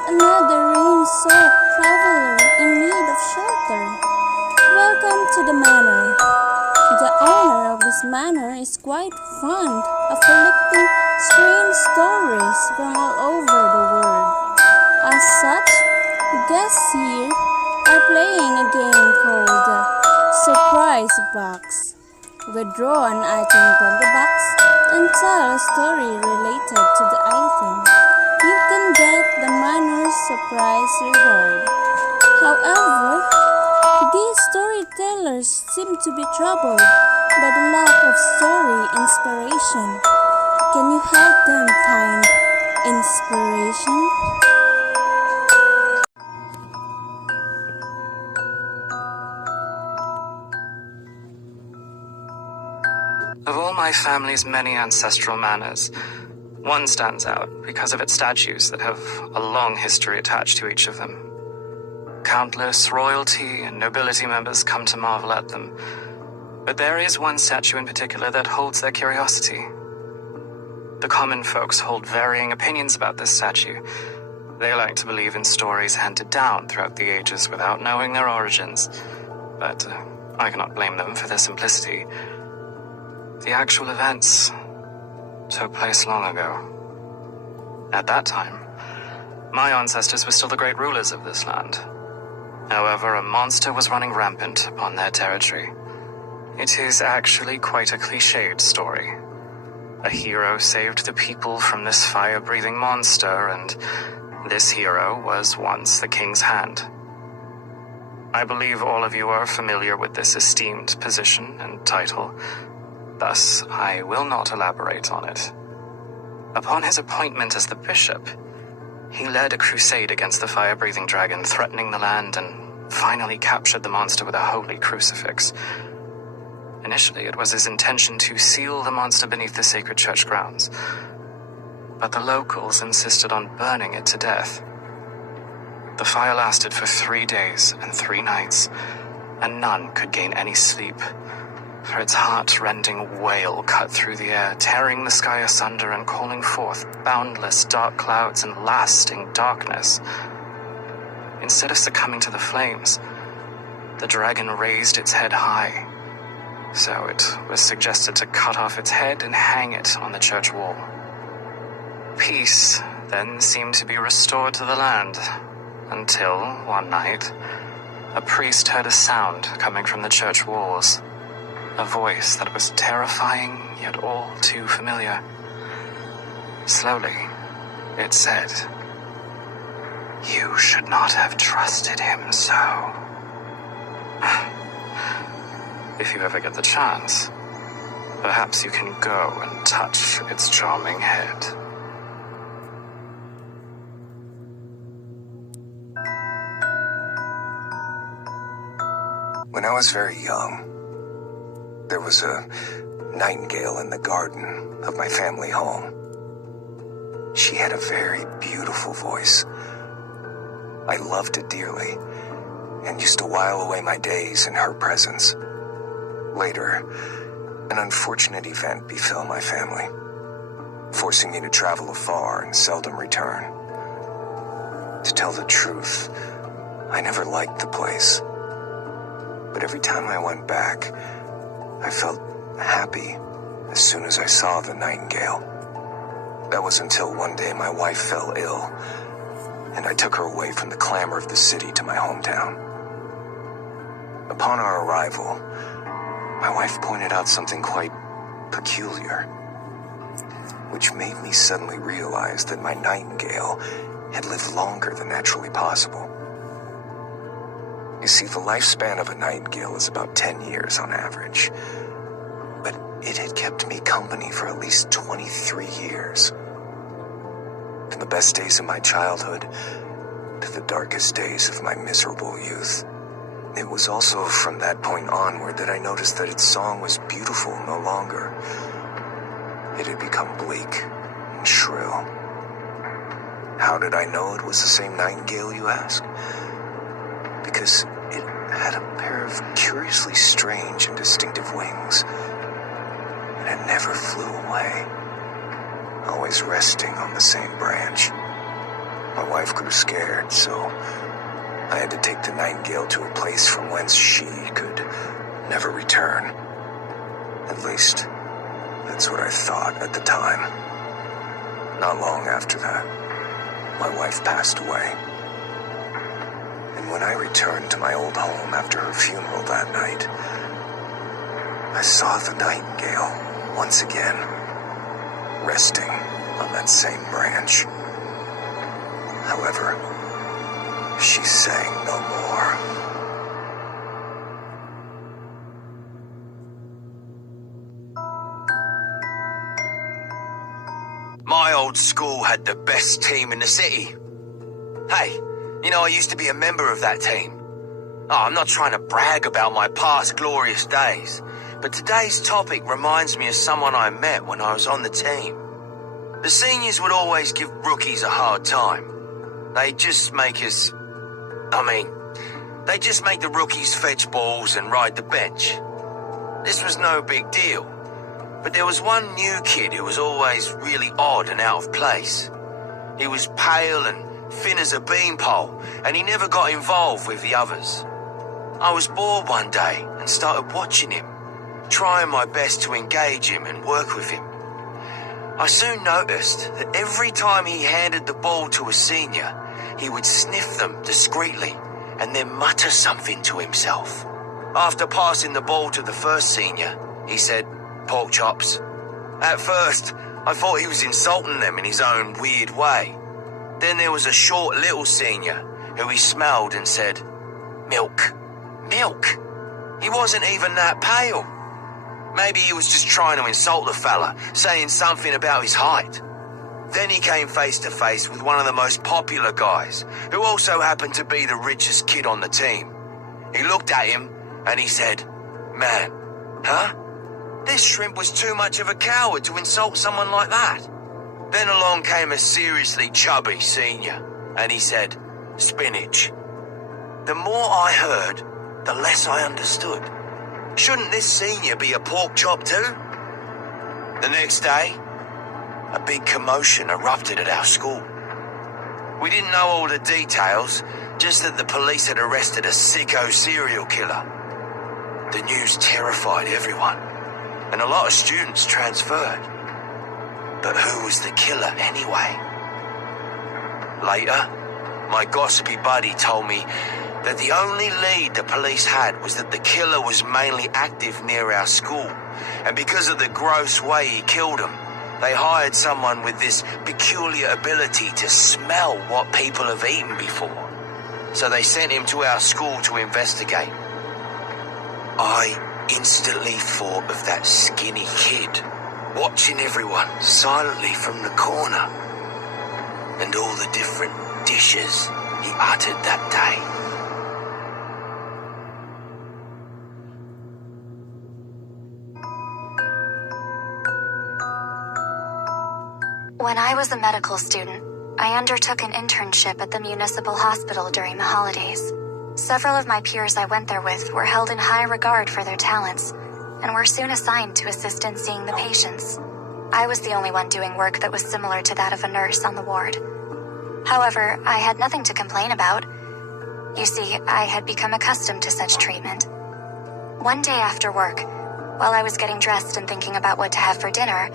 yet another rain-soaked traveler in need of shelter. Welcome to the manor. The owner of this manor is quite fond of collecting strange stories from all over the world. As such, guests here are playing a game called the Surprise Box. Withdraw an item from the box and tell a story related to the item. You can get the manor's surprise reward. However, these storytellers seem to be troubled by the lack of story inspiration. Can you help them find inspiration? Of all my family's many ancestral manors, one stands out because of its statues that have a long history attached to each of them. Countless royalty and nobility members come to marvel at them, but there is one statue in particular that holds their curiosity. The common folks hold varying opinions about this statue. They like to believe in stories handed down throughout the ages without knowing their origins, but I cannot blame them for their simplicity. The actual events took place long ago. At that time, my ancestors were still the great rulers of this land. However, a monster was running rampant upon their territory. It is actually quite a cliched story. A hero saved the people from this fire-breathing monster, and this hero was once the king's hand. I believe all of you are familiar with this esteemed position and title. Thus, I will not elaborate on it. Upon his appointment as the bishop, he led a crusade against the fire-breathing dragon, threatening the land, and finally captured the monster with a holy crucifix. Initially, it was his intention to seal the monster beneath the sacred church grounds, but the locals insisted on burning it to death. The fire lasted for 3 days and 3 nights, and none could gain any sleep, for its heart-rending wail cut through the air, tearing the sky asunder and calling forth boundless dark clouds and lasting darkness. Instead of succumbing to the flames, the dragon raised its head high, so it was suggested to cut off its head and hang it on the church wall. Peace then seemed to be restored to the land, until, one night, a priest heard a sound coming from the church walls. A voice that was terrifying, yet all too familiar. Slowly, it said, "You should not have trusted him so." If you ever get the chance, perhaps you can go and touch its charming head. When I was very young, there was a nightingale in the garden of my family home. She had a very beautiful voice. I loved it dearly and used to while away my days in her presence. Later, an unfortunate event befell my family, forcing me to travel afar and seldom return. To tell the truth, I never liked the place, but every time I went back, I felt happy as soon as I saw the nightingale. That was until one day my wife fell ill, and I took her away from the clamor of the city to my hometown. Upon our arrival, my wife pointed out something quite peculiar, which made me suddenly realize that my nightingale had lived longer than naturally possible. You see, the lifespan of a nightingale is about 10 years on average, but it had kept me company for at least 23 years. From the best days of my childhood to the darkest days of my miserable youth. It was also from that point onward that I noticed that its song was beautiful no longer. It had become bleak and shrill. How did I know it was the same nightingale, you ask? Because it had a pair of curiously strange and distinctive wings, and it never flew away, always resting on the same branch. My wife grew scared, so I had to take the Nightingale to a place from whence she could never return. At least, that's what I thought at the time. Not long after that, my wife passed away. And when I returned to my old home after her funeral that night, I saw the Nightingale once again, resting on that same branch. However, she sang no more. My old school had the best team in the city. Hey, you know, I used to be a member of that team. Oh, I'm not trying to brag about my past glorious days, but today's topic reminds me of someone I met when I was on the team. The seniors would always give rookies a hard time. They'd just make the rookies fetch balls and ride the bench. This was no big deal. But there was one new kid who was always really odd and out of place. He was pale and thin as a beanpole, and he never got involved with the others. I was bored one day and started watching him, trying my best to engage him and work with him. I soon noticed that every time he handed the ball to a senior, he would sniff them discreetly and then mutter something to himself. After passing the ball to the first senior, he said, "Pork chops." At first, I thought he was insulting them in his own weird way. Then there was a short little senior who he smelled and said, "Milk. Milk." He wasn't even that pale. Maybe he was just trying to insult the fella, saying something about his height. Then he came face to face with one of the most popular guys, who also happened to be the richest kid on the team. He looked at him and he said, "Man, huh? This shrimp was too much of a coward to insult someone like that." Then along came a seriously chubby senior, and he said, "Spinach." The more I heard, the less I understood. Shouldn't this senior be a pork chop too? The next day, a big commotion erupted at our school. We didn't know all the details, just that the police had arrested a sicko serial killer. The news terrified everyone, and a lot of students transferred. But who was the killer anyway? Later, my gossipy buddy told me that the only lead the police had was that the killer was mainly active near our school, and because of the gross way he killed him, they hired someone with this peculiar ability to smell what people have eaten before. So they sent him to our school to investigate. I instantly thought of that skinny kid, watching everyone silently from the corner, and all the different dishes he uttered that day. When I was a medical student, I undertook an internship at the municipal hospital during the holidays. Several of my peers I went there with were held in high regard for their talents, and were soon assigned to assist in seeing the patients. I was the only one doing work that was similar to that of a nurse on the ward. However, I had nothing to complain about. You see, I had become accustomed to such treatment. One day after work, while I was getting dressed and thinking about what to have for dinner,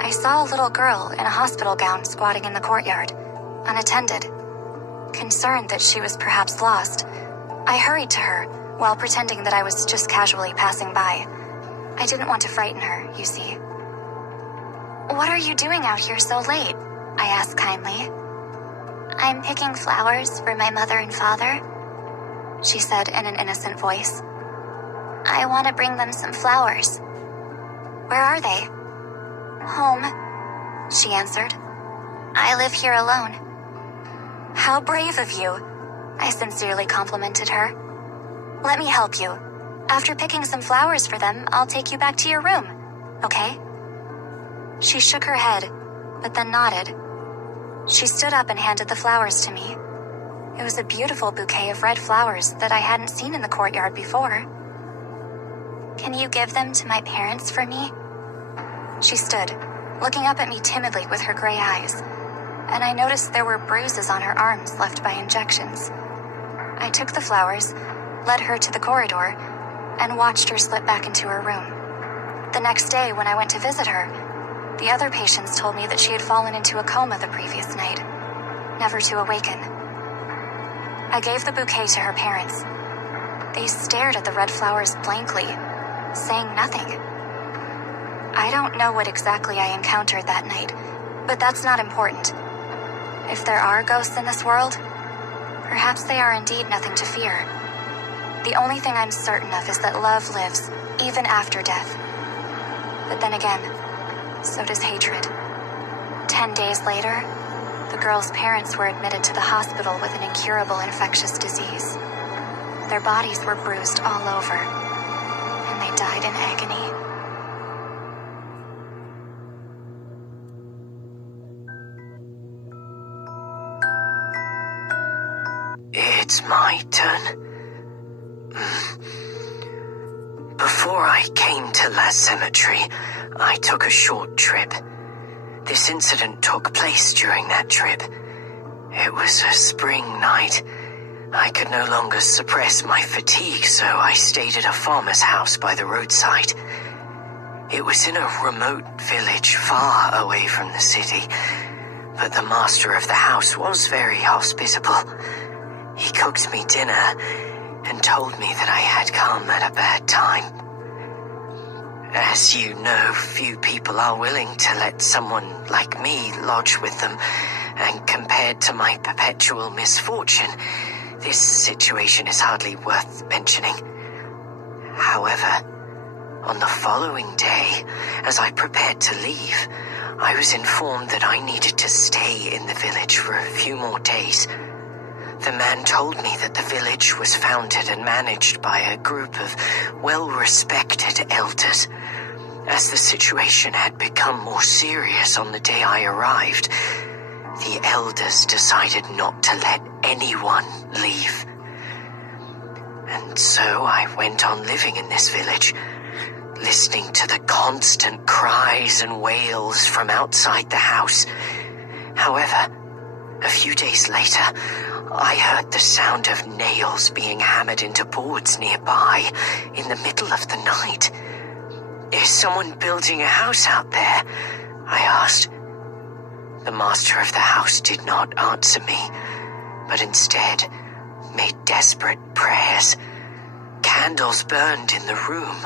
I saw a little girl in a hospital gown squatting in the courtyard, unattended. Concerned that she was perhaps lost, I hurried to her while pretending that I was just casually passing by. I didn't want to frighten her, you see. "What are you doing out here so late?" I asked kindly. "I'm picking flowers for my mother and father," she said in an innocent voice. "I want to bring them some flowers." "Where are they?" "Home," she answered. "I live here alone." "How brave of you," I sincerely complimented her. "Let me help you. After picking some flowers for them, I'll take you back to your room, okay?" She shook her head, but then nodded. She stood up and handed the flowers to me. It was a beautiful bouquet of red flowers that I hadn't seen in the courtyard before. "Can you give them to my parents for me?" She stood, looking up at me timidly with her gray eyes. and I noticed there were bruises on her arms left by injections. I took the flowers, led her to the corridor, and watched her slip back into her room. The next day, when I went to visit her, the other patients told me that she had fallen into a coma the previous night, never to awaken. I gave the bouquet to her parents. They stared at the red flowers blankly, saying nothing. I don't know what exactly I encountered that night, but that's not important. If there are ghosts in this world, perhaps they are indeed nothing to fear. The only thing I'm certain of is that love lives, even after death. But then again, so does hatred. 10 days later, the girl's parents were admitted to the hospital with an incurable infectious disease. Their bodies were bruised all over, and they died in agony. It's my turn. Before I came to La Cemetery, I took a short trip. This incident took place during that trip. It was a spring night. I could no longer suppress my fatigue, so I stayed at a farmer's house by the roadside. It was in a remote village far away from the city, but the master of the house was very hospitable. He cooked me dinner and told me that I had come at a bad time. As you know, few people are willing to let someone like me lodge with them, and compared to my perpetual misfortune, this situation is hardly worth mentioning. However, on the following day, as I prepared to leave, I was informed that I needed to stay in the village for a few more days. The man told me that the village was founded and managed by a group of well-respected elders. As the situation had become more serious on the day I arrived, the elders decided not to let anyone leave. And so I went on living in this village, listening to the constant cries and wails from outside the house. However, a few days later, I heard the sound of nails being hammered into boards nearby in the middle of the night. Is someone building a house out there? I asked. The master of the house did not answer me, but instead made desperate prayers. Candles burned in the room.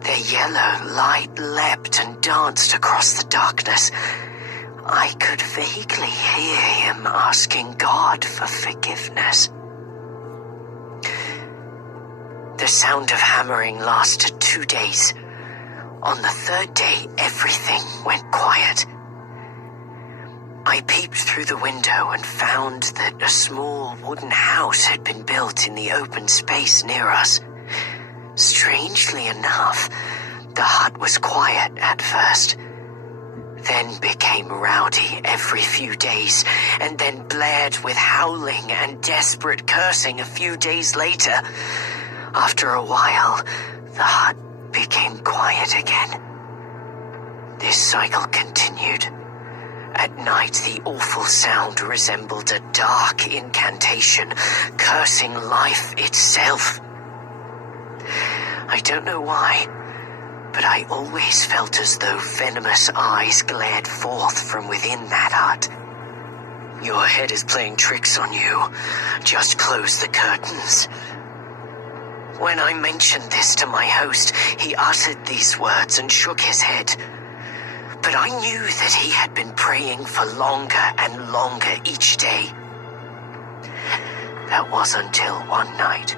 Their yellow light leapt and danced across the darkness. I could vaguely hear him asking God for forgiveness. The sound of hammering lasted 2 days. On the third day, everything went quiet. I peeped through the window and found that a small wooden house had been built in the open space near us. Strangely enough, the hut was quiet at first, then became rowdy every few days, and then blared with howling and desperate cursing a few days later. After a while, the hut became quiet again. This cycle continued. At night, the awful sound resembled a dark incantation, cursing life itself. I don't know why, but I always felt as though venomous eyes glared forth from within that hut. Your head is playing tricks on you. Just close the curtains. When I mentioned this to my host, he uttered these words and shook his head. But I knew that he had been praying for longer and longer each day. That was until one night.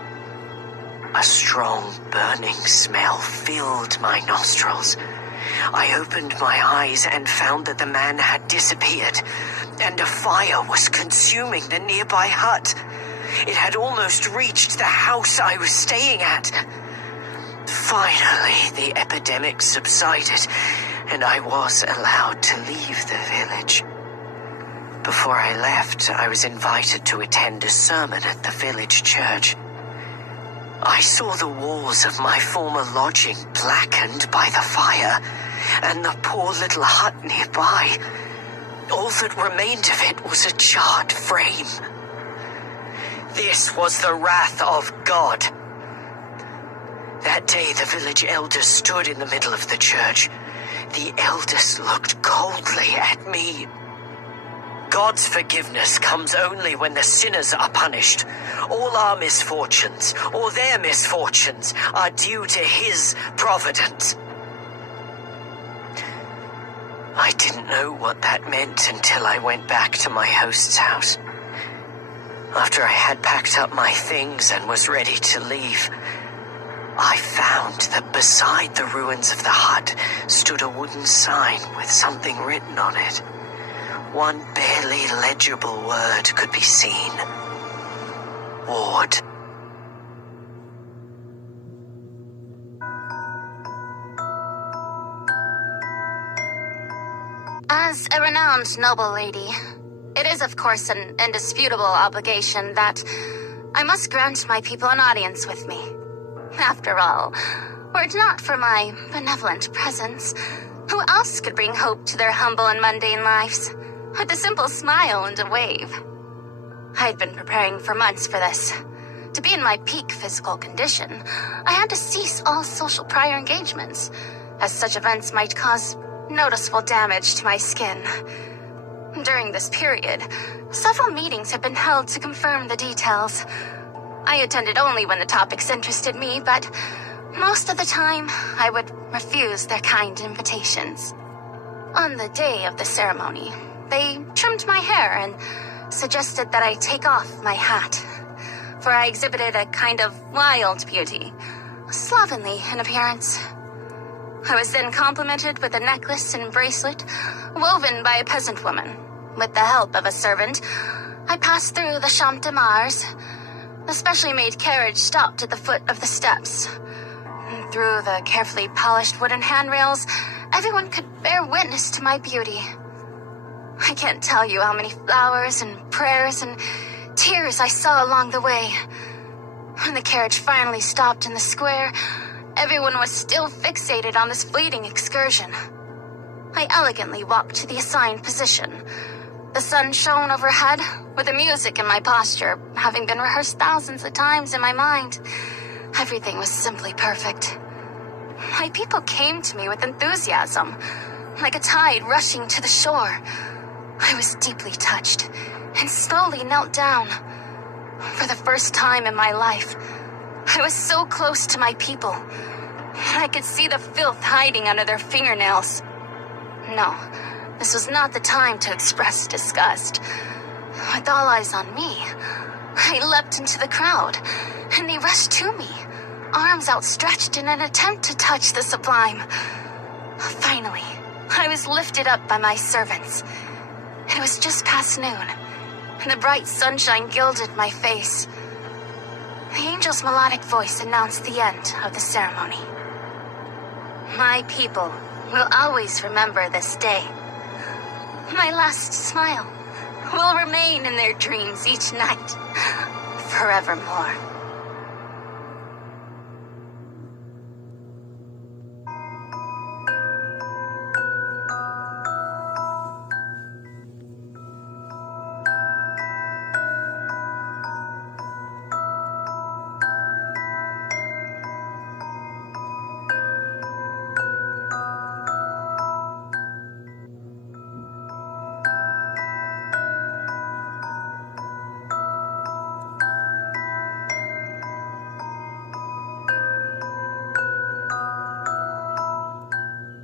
A strong, burning smell filled my nostrils. I opened my eyes and found that the man had disappeared, and a fire was consuming the nearby hut. It had almost reached the house I was staying at. Finally, the epidemic subsided, and I was allowed to leave the village. Before I left, I was invited to attend a sermon at the village church. I saw the walls of my former lodging blackened by the fire, and the poor little hut nearby. all that remained of it was a charred frame. This was the wrath of God. That day, the village elders stood in the middle of the church. The elders looked coldly at me. God's forgiveness comes only when the sinners are punished. All our misfortunes, or their misfortunes, are due to His providence. I didn't know what that meant until I went back to my host's house. After I had packed up my things and was ready to leave, I found that beside the ruins of the hut stood a wooden sign with something written on it. One barely legible word could be seen. Ward. As a renowned noble lady, it is of course an indisputable obligation that I must grant my people an audience with me. After all, were it not for my benevolent presence, who else could bring hope to their humble and mundane lives with a simple smile and a wave? I had been preparing for months for this. To be in my peak physical condition, I had to cease all social prior engagements, as such events might cause noticeable damage to my skin. During this period, several meetings had been held to confirm the details. I attended only when the topics interested me, but most of the time, I would refuse their kind invitations. On the day of the ceremony, they trimmed my hair and suggested that I take off my hat, for I exhibited a kind of wild beauty, slovenly in appearance. I was then complimented with a necklace and bracelet woven by a peasant woman. With the help of a servant, I passed through the Champ de Mars. The specially made carriage stopped at the foot of the steps. Through the carefully polished wooden handrails, everyone could bear witness to my beauty. I can't tell you how many flowers and prayers and tears I saw along the way. When the carriage finally stopped in the square, everyone was still fixated on this fleeting excursion. I elegantly walked to the assigned position. The sun shone overhead, with the music and my posture having been rehearsed thousands of times in my mind. Everything was simply perfect. My people came to me with enthusiasm, like a tide rushing to the shore. I was deeply touched, and slowly knelt down. For the first time in my life, I was so close to my people. I could see the filth hiding under their fingernails. No, this was not the time to express disgust. With all eyes on me, I leapt into the crowd, and they rushed to me, arms outstretched in an attempt to touch the sublime. Finally, I was lifted up by my servants. It was just past noon, and the bright sunshine gilded my face. The angel's melodic voice announced the end of the ceremony. My people will always remember this day. My last smile will remain in their dreams each night, forevermore.